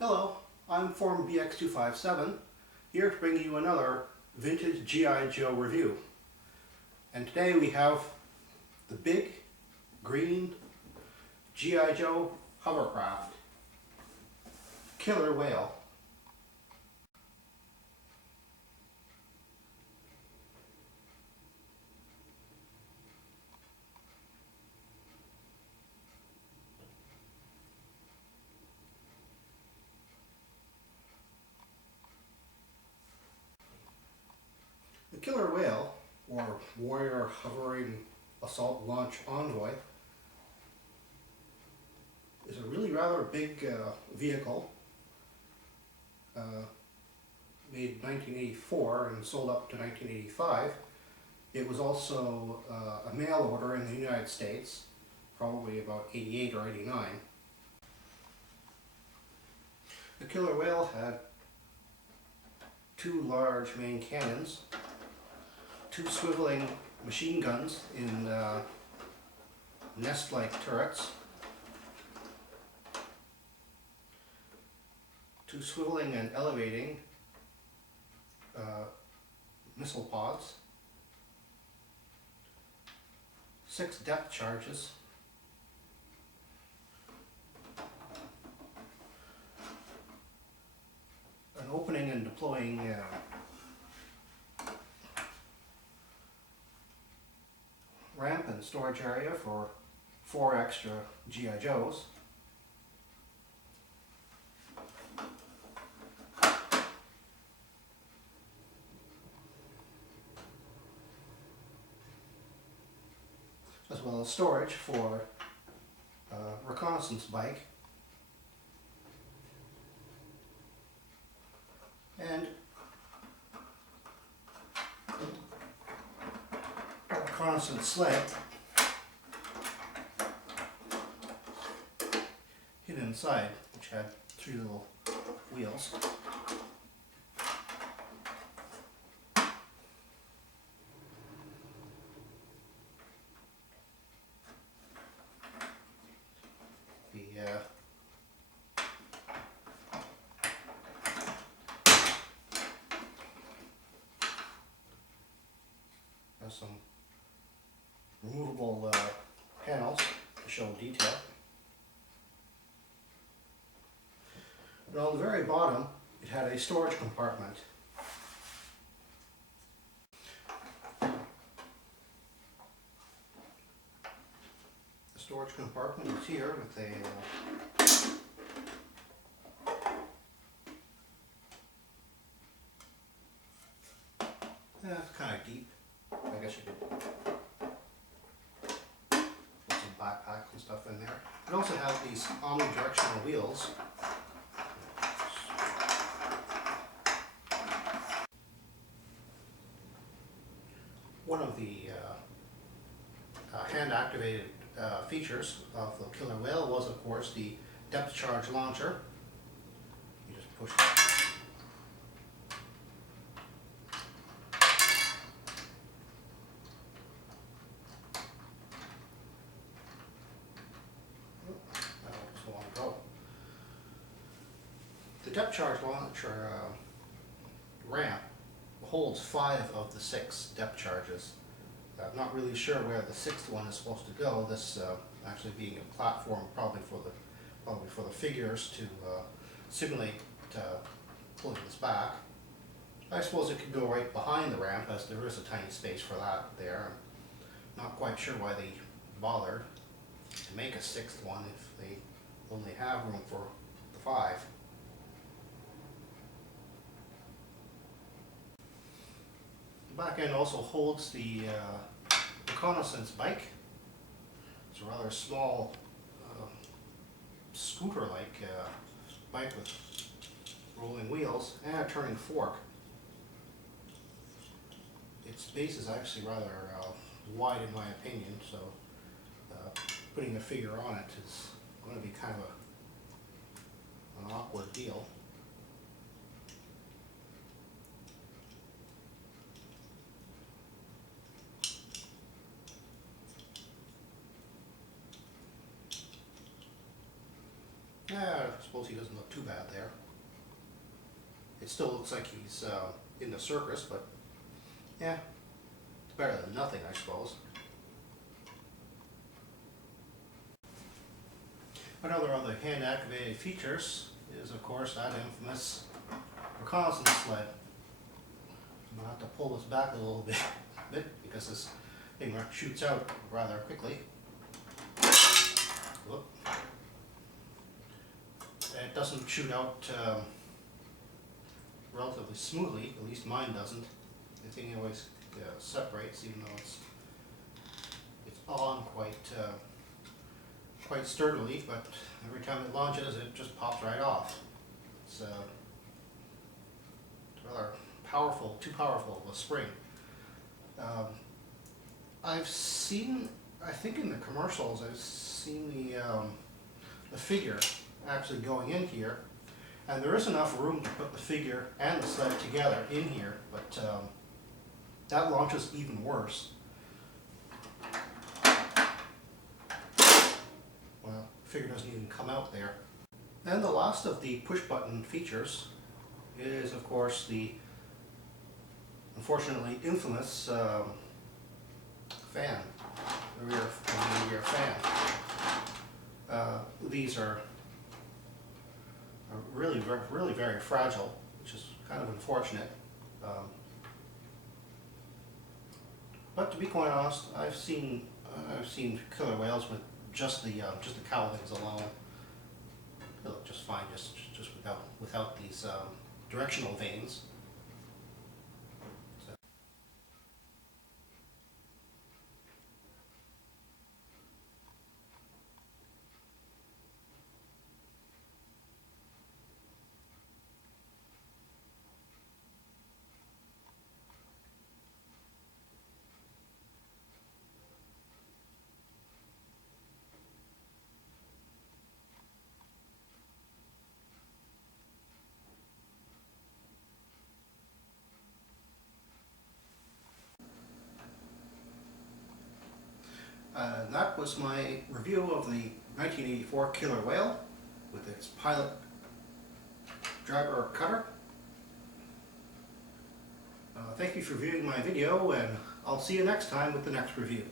Hello, I'm Form BX257, here to bring you another vintage G.I. Joe review. And today we have the big, green G.I. Joe hovercraft, Killer Whale. The Killer Whale, or Warrior Hovering Assault Launch Envoy, is a really rather big vehicle, made in 1984 and sold up to 1985. It was also a mail order in the United States, probably about 88 or 89. The Killer Whale had two large main cannons, two swiveling machine guns in nest-like turrets, two swiveling and elevating missile pods, 6 depth charges, an opening and deploying ramp and storage area for 4 extra G.I. Joes, as well as storage for a reconnaissance bike and a reconnaissance sled hidden inside, which had 3 little wheels. Has some removable panels to show detail. And on the very bottom, it had a storage compartment. The storage compartment is here with a it's kind of deep. I guess you could put some backpacks and stuff in there. It also has these omnidirectional wheels. One of the hand-activated features of the Killer Whale was, of course, the depth charge launcher. You just push it. The depth charge launcher ramp holds 5 of the 6 depth charges. I'm not really sure where the 6th one is supposed to go. This actually being a platform, probably for the figures to simulate pulling this back. I suppose it could go right behind the ramp, as there is a tiny space for that there. I'm not quite sure why they bothered to make a 6th one if they only have room for the 5. The back end also holds the reconnaissance bike. It's a rather small scooter-like bike with rolling wheels and a turning fork. Its base is actually rather wide in my opinion, so putting a figure on it is going to be kind of an awkward deal. Yeah, I suppose he doesn't look too bad there. It still looks like he's in the circus, but yeah, it's better than nothing, I suppose. Another of the hand-activated features is, of course, that infamous reconnaissance sled. I'm going to have to pull this back a little bit because this thing shoots out rather quickly. Whoop. It doesn't shoot out relatively smoothly, at least mine doesn't. The thing always separates, even though it's on quite sturdily, but every time it launches it just pops right off. It's rather powerful, too powerful of a spring. I've seen, I think in the commercials, I've seen the figure actually going in here, and there is enough room to put the figure and the sled together in here, but that launches even worse. Well, the figure doesn't even come out there. And the last of the push button features is, of course, the unfortunately infamous fan, the rear fan. These are really very fragile, which is kind of unfortunate. But to be quite honest, I've seen killer whales with just the cowlings alone. They look just fine, just without these directional vanes. So. That was my review of the 1984 killer whale with its pilot, driver, cutter. Thank you for viewing my video, and I'll see you next time with the next review.